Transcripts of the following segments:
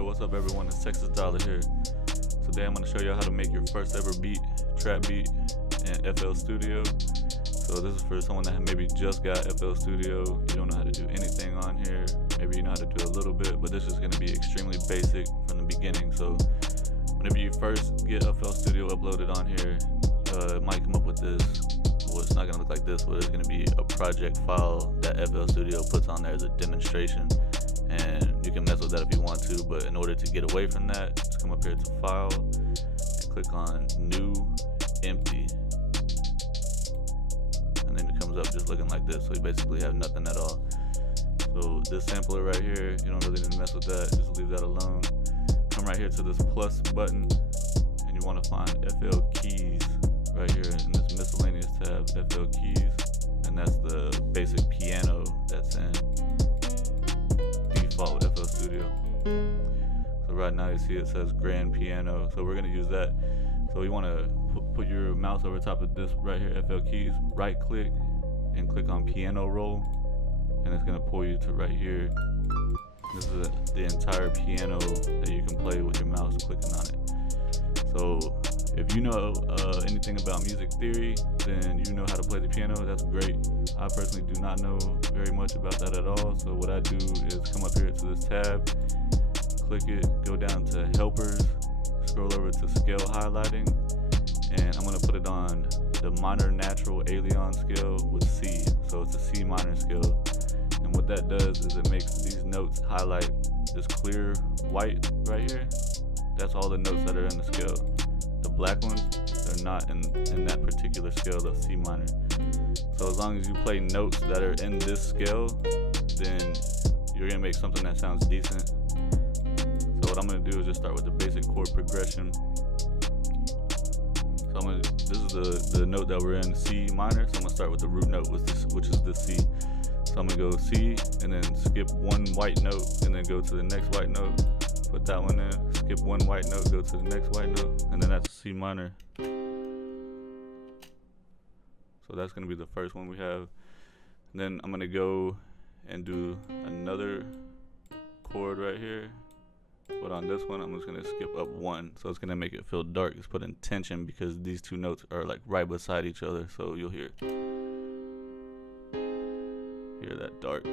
Yo, what's up everyone, it's Texas Dolla here. Today I'm going to show you how to make your first ever beat, trap beat in FL Studio. So this is for someone that maybe just got FL Studio, you don't know how to do anything on here, maybe you know how to do a little bit, but this is going to be extremely basic from the beginning. So whenever you first get FL Studio uploaded on here, it might come up with this. Well, it's not going to look like this, but it's going to be a project file that FL Studio puts on there as a demonstration. And you can mess with that if you want to, but in order to get away from that, just come up here to File and click on New, Empty. And then it comes up just looking like this, so you basically have nothing at all. So this sampler right here, you don't really need to mess with that, just leave that alone. Come right here to this plus button, and you want to find FL Keys right here in this miscellaneous tab, FL Keys, and that's the basic piano that's in default FL Studio. So right now you see it says Grand Piano, so we're going to use that. So you want to put your mouse over top of this right here, FL Keys, right click and click on Piano Roll, and it's going to pull you to right here. This is the entire piano that you can play with your mouse clicking on it. So if you know anything about music theory, then you know how to play the piano. That's great. I personally do not know very much about that at all. So what I do is come up here to this tab, click it, go down to Helpers, scroll over to Scale Highlighting, and I'm going to put it on the minor natural alien scale with C. So it's a C minor scale. And what that does is it makes these notes highlight this clear white right here. That's all the notes that are in the scale. The black ones, they're not in that particular scale of C minor. So as long as you play notes that are in this scale, then you're gonna make something that sounds decent. So what I'm gonna do is just start with the basic chord progression. So this is the note that we're in, C minor. So I'm gonna start with the root note, which is the C. So I'm gonna go C and then skip one white note and then go to the next white note. Put that one in, skip one white note, go to the next white note, and then that's C minor. So that's going to be the first one we have. And then I'm going to go and do another chord right here. But on this one, I'm just going to skip up one. So it's going to make it feel dark. It's put in tension because these two notes are like right beside each other. So you'll hear that dark.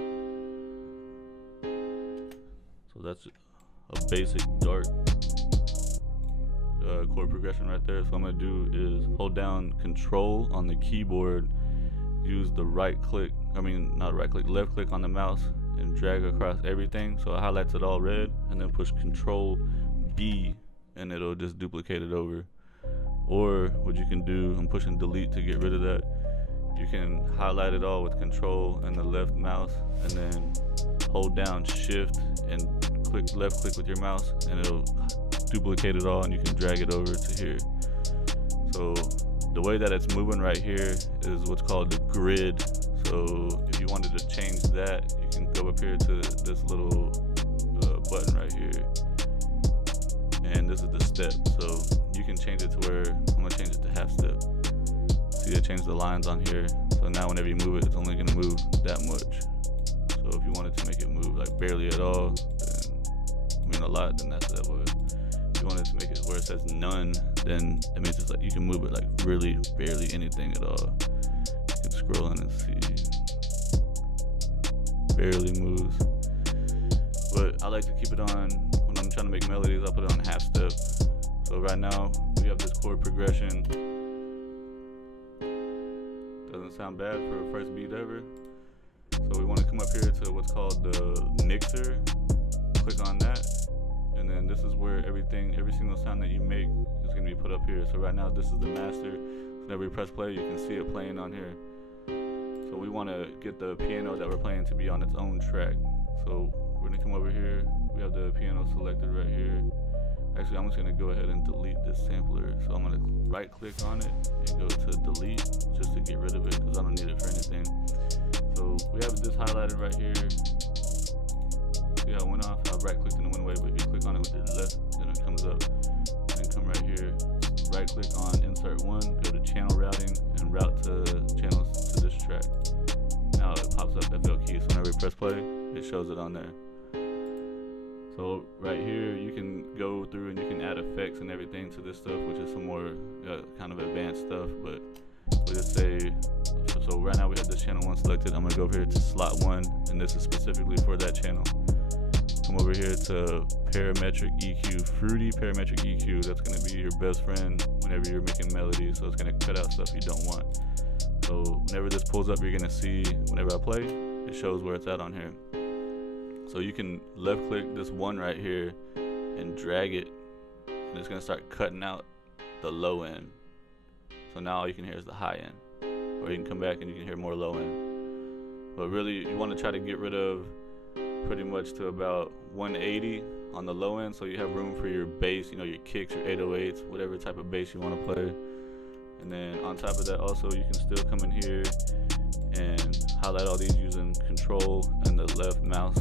So that's a basic dark chord progression right there. So what I'm going to do is hold down Control on the keyboard, use the left click on the mouse and drag across everything so it highlights it all red, and then push Control B and it'll just duplicate it over. Or what you can do, I'm pushing delete to get rid of that, you can highlight it all with Control and the left mouse and then hold down Shift and left click with your mouse and it'll duplicate it all, and you can drag it over to here. So the way that it's moving right here is what's called the grid. So if you wanted to change that, you can go up here to this little button right here, and this is the step. So you can change it to where I'm gonna change it to half step. See, it changed the lines on here. So now whenever you move it, it's only gonna move that much. So if you wanted to make it move like barely at all, a lot, then that's that way. If you wanted to make it where it says none, then it means it's like you can move it like really barely anything at all. You can scroll in and see barely moves. But I like to keep it on when I'm trying to make melodies. I put it on half step. So right now we have this chord progression. Doesn't sound bad for a first beat ever. So we want to come up here to what's called the mixer. Click on that, and then this is where every single sound that you make is going to be put up here. So right now this is the master. So whenever you press play, you can see it playing on here. So we want to get the piano that we're playing to be on its own track. So we're going to come over here. We have the piano selected right here. Actually, I'm just going to go ahead and delete this sampler. So I'm going to right click on it and go to delete just to get rid of it because I don't need it for anything. So we have this highlighted right here. See how it went off? I right clicked and it went away, but if you click on it with your left, then it comes up. Then come right here, right click on insert one, go to channel routing, and route to channels to this track. Now it pops up FL Keys. So whenever you press play, it shows it on there. So right here, you can go through and you can add effects and everything to this stuff, which is some more kind of advanced stuff. But we'll just say, so right now we have this channel 1 selected. I'm gonna go over here to slot 1, and this is specifically for that channel. Come over here to parametric EQ, fruity parametric EQ. That's gonna be your best friend whenever you're making melodies. So it's gonna cut out stuff you don't want. So whenever this pulls up, you're gonna see whenever I play, it shows where it's at on here. So you can left click this one right here and drag it, and it's gonna start cutting out the low end. So now all you can hear is the high end, or you can come back and you can hear more low end. But really, you want to try to get rid of pretty much to about 180 on the low end, so you have room for your bass, you know, your kicks, your 808s, whatever type of bass you want to play. And then on top of that, also you can still come in here and highlight all these using control and the left mouse,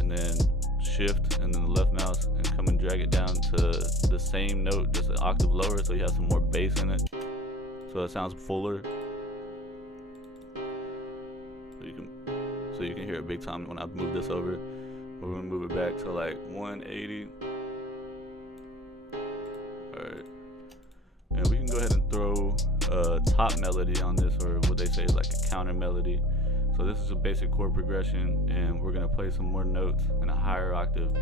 and then shift and then the left mouse, and come and drag it down to the same note, just an octave lower, so you have some more bass in it, so it sounds fuller. So you can hear it big time when I move this over. We're gonna move it back to like 180. Alright. And we can go ahead and throw a top melody on this, or what they say is like a counter melody. So this is a basic chord progression, and we're gonna play some more notes in a higher octave,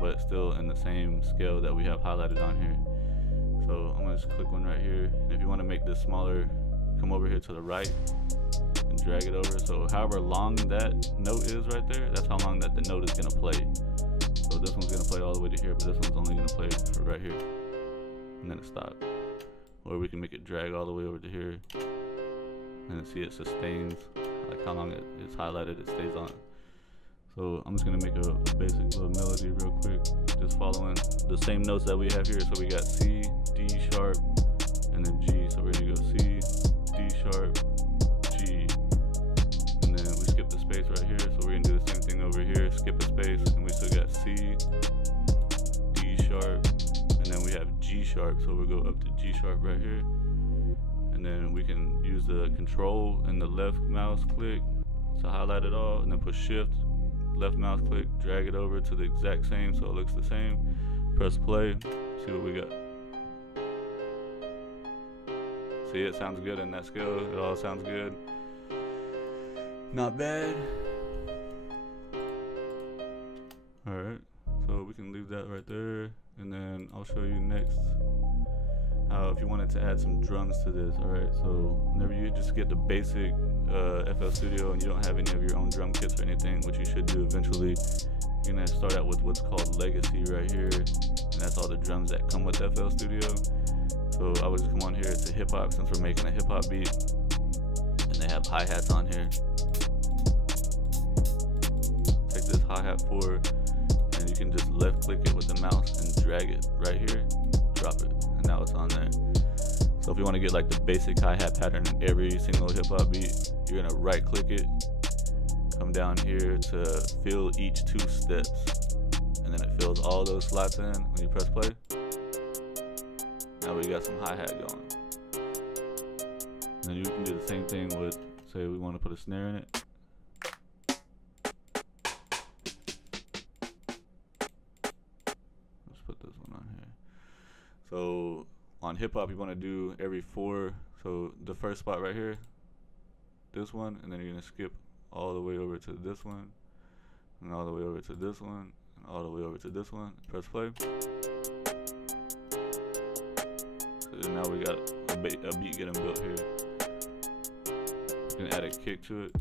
but still in the same scale that we have highlighted on here. So I'm gonna just click one right here. And if you wanna make this smaller, come over here to the right and drag it over. So however long that note is right there, that's how long that the note is gonna play. So this one's gonna play all the way to here, but this one's only gonna play for right here, and then it stops. Or we can make it drag all the way over to here, and then see it sustains, like how long it's highlighted, it stays on. So I'm just gonna make a basic little melody real quick, just following the same notes that we have here. So we got C, D sharp, and then G. So we're gonna go C, D sharp, G, and then we skip the space right here. So we're gonna do the same thing over here, skip a space, and we still got C, D sharp, and then we have G sharp. So we'll go up to G sharp right here, and then we can use the control and the left mouse click to highlight it all, and then push shift, left mouse click, drag it over to the exact same so it looks the same. Press play, see what we got. See, it sounds good in that scale. It all sounds good. Not bad. Alright, so we can leave that right there, and then I'll show you next how if you wanted to add some drums to this. Alright, so whenever you just get the basic FL Studio and you don't have any of your own drum kits or anything, which you should do eventually, you're gonna start out with what's called Legacy right here, and that's all the drums that come with FL Studio. So I would just come on here to hip hop, since we're making a hip hop beat, and they have hi-hats on here. Take this hi-hat 4, and you can just left click it with the mouse and drag it right here, drop it, and now it's on there. So if you want to get like the basic hi-hat pattern in every single hip hop beat, you're gonna right click it, come down here to fill each 2 steps, and then it fills all those slots in when you press play. Now we got some hi-hat going. And then you can do the same thing with, say we want to put a snare in it. Let's put this one on here. So on hip hop, you want to do every 4. So the first spot right here, this one, and then you're gonna skip all the way over to this one, and all the way over to this one, and all the way over to this one. Press play. So now we got a beat getting built here. You can add a kick to it.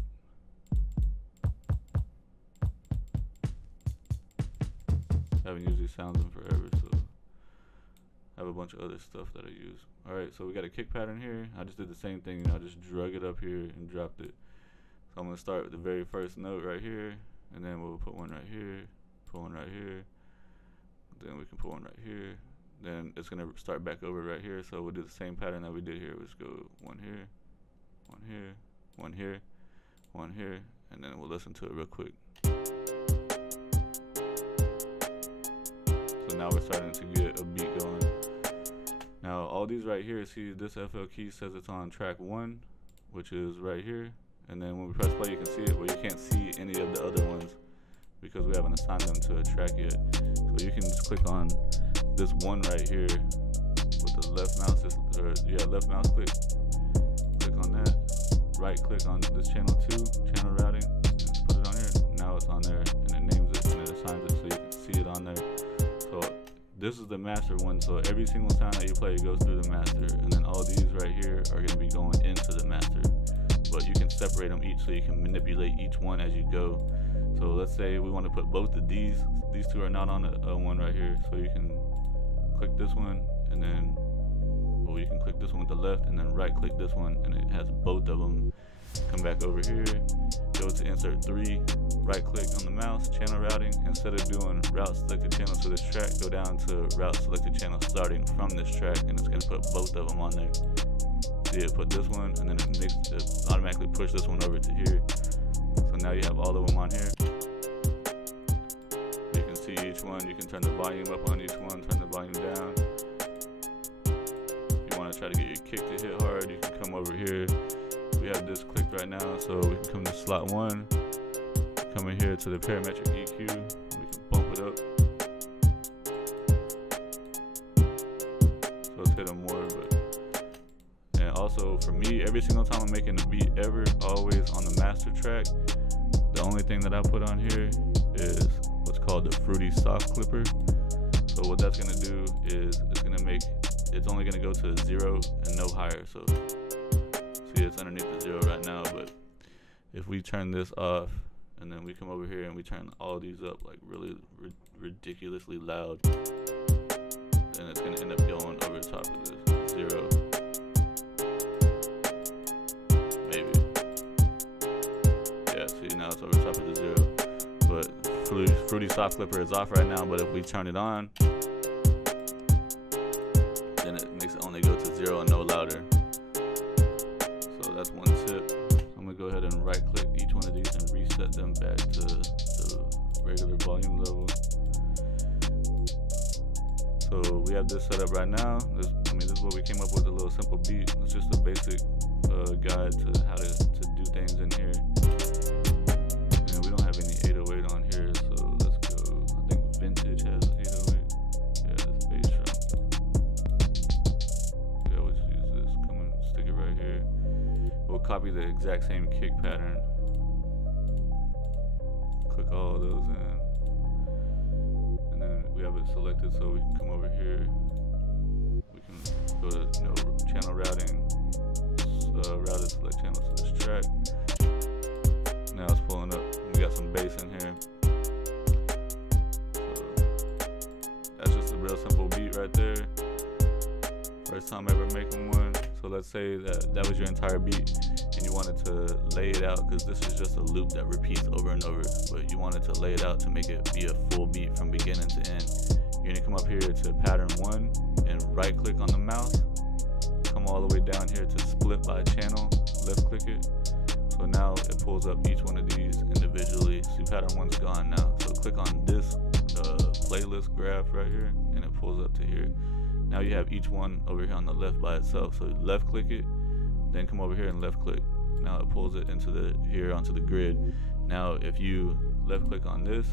I haven't used these sounds in forever, so I have a bunch of other stuff that I use. Alright, so we got a kick pattern here. I just did the same thing, you know, I just drug it up here and dropped it. So I'm gonna start with the very first note right here, and then we'll put one right here, put one right here, then we can put one right here. Then it's gonna start back over right here, so we'll do the same pattern that we did here. We'll just go one here, one here, one here, one here, and then we'll listen to it real quick. So now we're starting to get a beat going. Now all these right here, see this FL key says it's on track 1, which is right here, and then when we press play you can see it, but you can't see any of the other ones because we haven't assigned them to a track yet. So you can just click on this one right here with the left mouse, left mouse click on that, right click on this channel 2, channel routing, and just put it on here. Now it's on there, and it names it and it assigns it so you can see it on there. So this is the master one, so every single sound that you play goes through the master, and then all these right here are going to be going into the master. But you can separate them each so you can manipulate each one as you go. So let's say we want to put both of these two are not on a one right here, so you can click this one, and then you can click this one with the left, and then right click this one, and it has both of them. Come back over here, go to insert 3, right click on the mouse, channel routing. Instead of doing route selected channel to this track, go down to route selected channel starting from this track, and it's going to put both of them on there. See, it put this one, and then it automatically push this one over to here. So now you have all of them on here. You can see each one. You can turn the volume up on each one, turn the volume down. If you want to try to get your kick to hit hard, you can come over here. We have this clicked right now, so we can come to slot 1, come in here to the parametric EQ, we can bump it up. So let's hit them more, and also for me, every single time I'm making a beat ever, always on the master track, the only thing that I put on here is what's called the Fruity Soft Clipper. So what that's gonna do is it's only gonna go to 0 and no higher. So see, it's underneath the 0 right now, but if we turn this off and then we come over here and we turn all these up like really ridiculously loud, then it's gonna end up going over the top of this 0. Maybe. Yeah, see, now it's over top of the 0. But Fruity Soft Clipper is off right now, but if we turn it on, then it makes it only go to 0 and no louder. So that's one tip. I'm gonna go ahead and right click each one of these and reset them back to the regular volume level. So we have this set up right now. This is what we came up with, a little simple beat. It's just a basic guide to how to do things in here. And we don't have any 808 on here, so let's go. I think Vintage has 808. Yeah, this bass drum. Yeah, we'll just use this. Come and stick it right here. We'll copy the exact same kick pattern. Click all of those in. And then we have it selected, so we can come over here. We can go to channel routing. Routed select channels to this track. Now it's pulling up. We got some bass in here. So that's just a real simple beat right there. First time ever making one. So let's say that was your entire beat and you wanted to lay it out, because this is just a loop that repeats over and over, but you wanted to lay it out to make it be a full beat from beginning to end. You're gonna come up here to pattern 1 and right click on the mouse, come all the way down here to split by channel, left click it. So now it pulls up each one of these individually. See, pattern 1's gone now. So click on this playlist graph right here and it pulls up to here. Now you have each one over here on the left by itself. So left click it, then come over here and left click. Now it pulls it into onto the grid. Now if you left click on this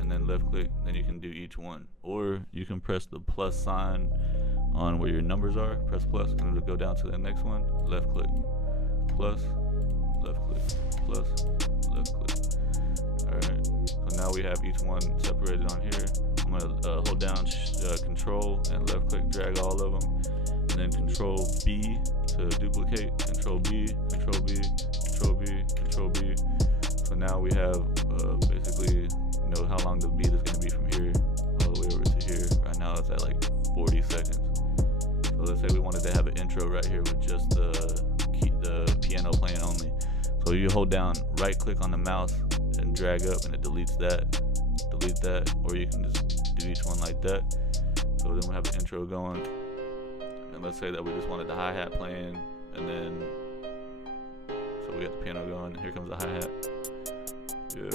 and then left click, then you can do each one. Or you can press the plus sign on where your numbers are, press plus, and it'll go down to the next one, left click, plus, left click, plus, left click. Alright, so now we have each one separated on here. I'm gonna hold down control and left click, drag all of them, and then control B to duplicate, control B, control B, control B, control B. So now we have basically, how long the beat is gonna be from here all the way over to here. Right now it's at like 40 seconds. So let's say we wanted to have an intro right here with just the piano playing only. So you hold down right click on the mouse and drag up and it deletes that, or you can just do each one like that. So then we have the intro going, and let's say that we just wanted the hi-hat playing, and then so we got the piano going, and here comes the hi-hat. Yeah,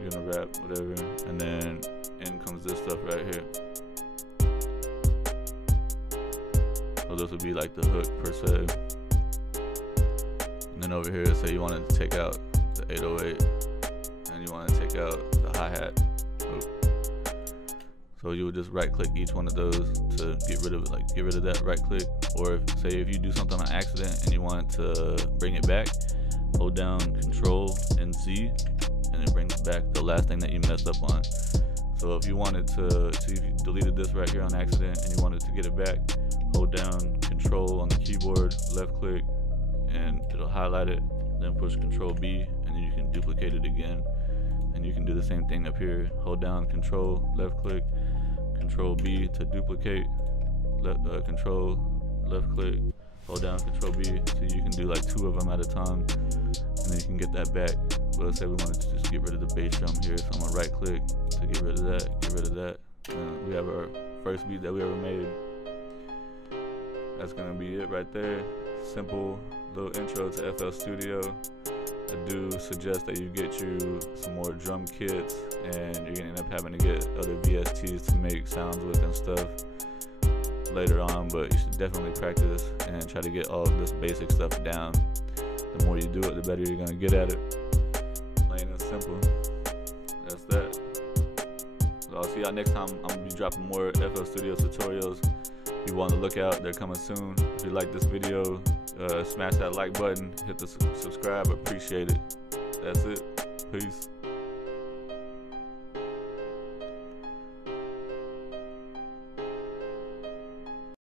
you're gonna rap, whatever, and then in comes this stuff right here. So this would be like the hook per se. And then over here, say you wanted to take out the 808, and you want to take out the hi-hat. So you would just right click each one of those to get rid of it, like get rid of that right click. Or if you do something on accident and you want to bring it back, hold down Control and Z, and it brings back the last thing that you messed up on. So if you wanted to, if you deleted this right here on accident and you wanted to get it back, hold down Control on the keyboard, left click, and it'll highlight it, then push Control B, and then you can duplicate it again. And you can do the same thing up here. Hold down Control, left click, Control B to duplicate, Control, left click, hold down Control B, so you can do like 2 of them at a time, and then you can get that back. But let's say we wanted to just get rid of the bass drum here, so I'm gonna right click to get rid of that, And we have our first beat that we ever made. That's gonna be it right there. Simple little intro to FL Studio. I do suggest that you get you some more drum kits, and you're gonna end up having to get other VSTs to make sounds with and stuff later on, but you should definitely practice and try to get all of this basic stuff down. The more you do it, the better you're gonna get at it. Plain and simple. That's that. So I'll see y'all next time. I'm gonna be dropping more FL Studio tutorials. If you want to look out, they're coming soon. If you like this video, smash that like button, hit the subscribe, appreciate it. That's it. Peace.